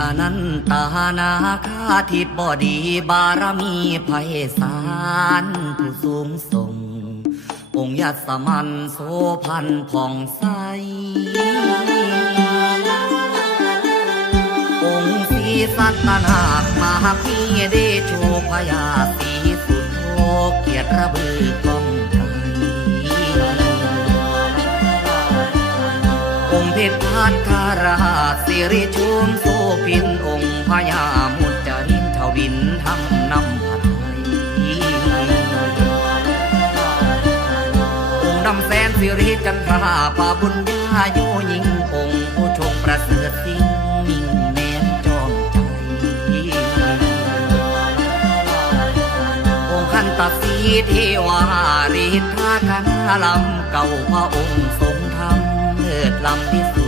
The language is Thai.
อนันตานาคาทิตบอดีบารมีไพศาลผู้สูงส่ง องค์ยัสมันโสพันผ่องใส องค์ศรีสัตนาคมาพีเดโชพยาสีสุดโทเกียรติระบือกอง องค์เพชรพานคาราสิริชุมโสพินองค์พญามุจจรินทวินทำนำผัดไทยองค์ดำแสนสิริจันทราปาบุญญาโยยิงองค์ผู้ชงประเสริฐสิ่งมิ่งแนนจอมใจ องค์ขันตสีเทวาริทธาคณาลำเก่าพระองค์ทรง ลำที่สุด